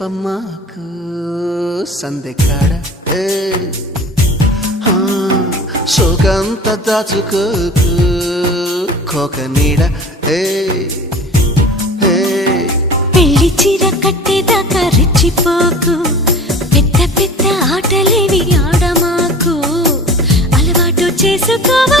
చెప్పమ్మాకు సందెకాడ సోకంత దాచుకోకు కోక నీడ పెళ్లి చీర కట్టేదాకా రెచ్చిపోకు పెద్ద పెద్ద ఆటలేవి ఆడమాకు అలవాటు చేసుకోవా